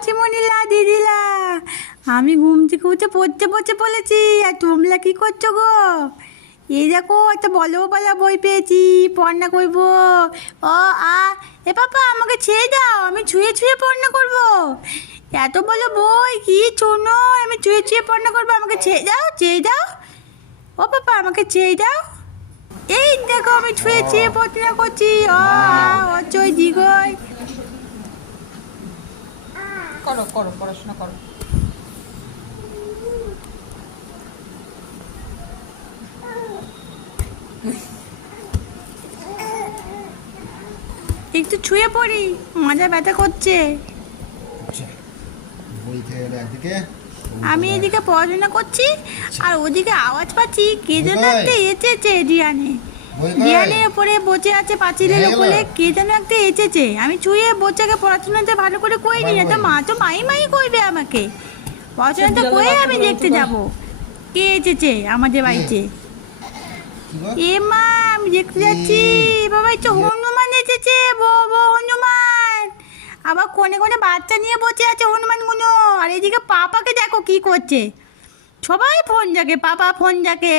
মাসিমণিলা দিদিলা, আমি ঘুম থেকে উঠে পড়তে পড়তে বলেছি। আর তোমরা কি করছো গো? এই দেখো একটা বলো বলা বই পেয়েছি, পড়না করবো। ও আ এ পাপা আমাকে ছেড়ে দাও, আমি ছুঁয়ে ছুঁয়ে পড়না করবো। এত বলো বই কি শোনো, আমি ছুঁয়ে ছুঁয়ে পড়না করবো, আমাকে ছেড়ে দাও ছেড়ে দাও। ও পাপা আমাকে ছেড়ে দাও। এই দেখো আমি ছুঁয়ে ছুঁয়ে পড়না করছি। ও অচয় দিগয়। করো করো পড়াশোনা করো। একটু ছুঁয়ে পড়ি, মাজা ব্যথা করছে। আমি এদিকে পড়াশোনা করছি আর ওদিকে আওয়াজ পাচ্ছি কে যেন একটা এঁচেছে ডিয়ানের উপরে বসে আছে পাঁচিলের উপরে, কে যেন একটা এঁচেছে। আমি ছুঁয়ে বচ্চাকে পড়াশোনাটা ভালো করে করিনি, না তো মা তো মাই মাই করবে আমাকে। পড়াশোনাটা করে আমি দেখতে যাব কে এঁচেছে আমাদের বাড়িতে। এ মা আমি দেখতে যাচ্ছি, বাবা একটু হনুমান এসেছে, বো হনুমান। আবার কোনে কোনে বাচ্চা নিয়ে বসে আছে হনুমান গুনো। আর এদিকে পাপাকে দেখো কি করছে, সবাই ফোন দেখে, পাপা ফোন দেখে,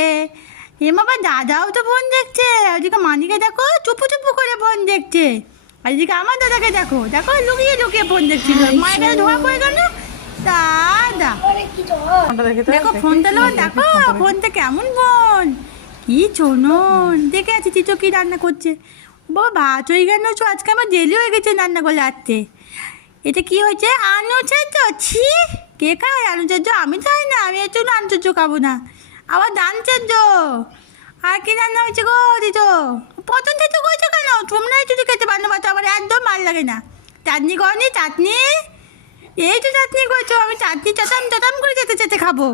এ বাবা দাদাও তো ফোন দেখছে। ওদিকে মানিকে দেখো চুপু চুপু করে ফোন দেখছে। আর এদিকে আমার দাদাকে দেখো দেখো লুকিয়ে লুকিয়ে ফোন দেখছিল। মায়ের কাছে ধোয়া করে গেল দাদা। দেখো ফোনটা দেখো, ফোনটা কেমন ফোন, কি চনুন। দেখে আছি চিচো কি রান্না করছে। বাবা ভাত হয়ে গেল, আজকে আমার দেরি হয়ে গেছে রান্না করে আসতে। এটা কি হয়েছে? আলু সেদ্ধ। ছি, কে খায় আলু সেদ্ধ? আমি খাই না, আমি একটু আলু সেদ্ধ খাবো না। আবার ধান সেদ্ধ। আর কি রান্না হয়েছে গো দিতো? পছন্দ তো করছো কেন? তোমরাই যদি খেতে পারো না, আমার একদম ভালো লাগে না। চাটনি করনি? চাটনি এই তো চাটনি করছো, আমি চাটনি চাটাম চাটাম করে যেতে যেতে খাবো।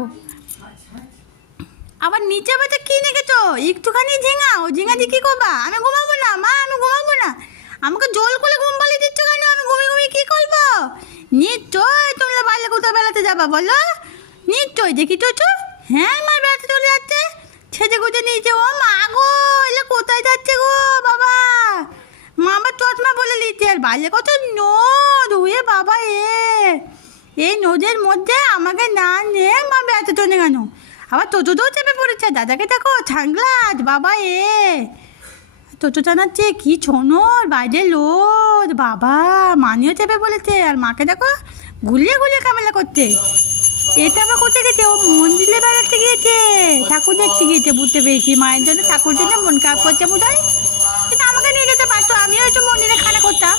আবার নিচে বাচ্চা কি নেগেছো? একটুখানি ঝিঙা, ও ঝিঙা দিয়ে কী করবা? আমি ঘুমাবো না মা, আমি ঘুমাবো না। আমাকে জল করে ঘুম পালিয়ে দিচ্ছ কেন? আমি ঘুমিয়ে ঘুমিয়ে কী করবো? নিশ্চয় তোমরা বাইরে কোথাও বেড়াতে যাবা বলো? নিশ্চয় দেখি তো। হ্যাঁ মা বেড়াতে চলে যাচ্ছে, ছেঁচে গুঁজে নিয়েছে। ও মা গো, এলে কোথায় যাচ্ছে গো বাবা? মা আবার চশমা বলে নিচ্ছে। আর বাইরে কত নদ, উয়ে বাবা এই নদের মধ্যে আমাকে না নিয়ে মা বেড়াতে চলে কেন? আবার তোতোও চেপে পড়েছে, দাদাকে দেখো ছাংলাজ বাবা তোতো জানাচ্ছে কি ছোনর বাইরে লোদ বাবা। মানিও চেপে পড়েছে, আর মাকে দেখো গুলিয়ে গুলিয়ে কামেলা করছে। এটা আবার কোথায় গেছে? ও মন্দিরে বেড়াতে গিয়েছে, ঠাকুর দেখতে গিয়েছে, বুঝতে পেরেছি। মায়ের জন্য ঠাকুর জন্য মন খারাপ করছে বোধ হয়। কিন্তু আমাকে নিয়ে যেতে পারতো, আমিও একটু মন্দিরে খানা করতাম।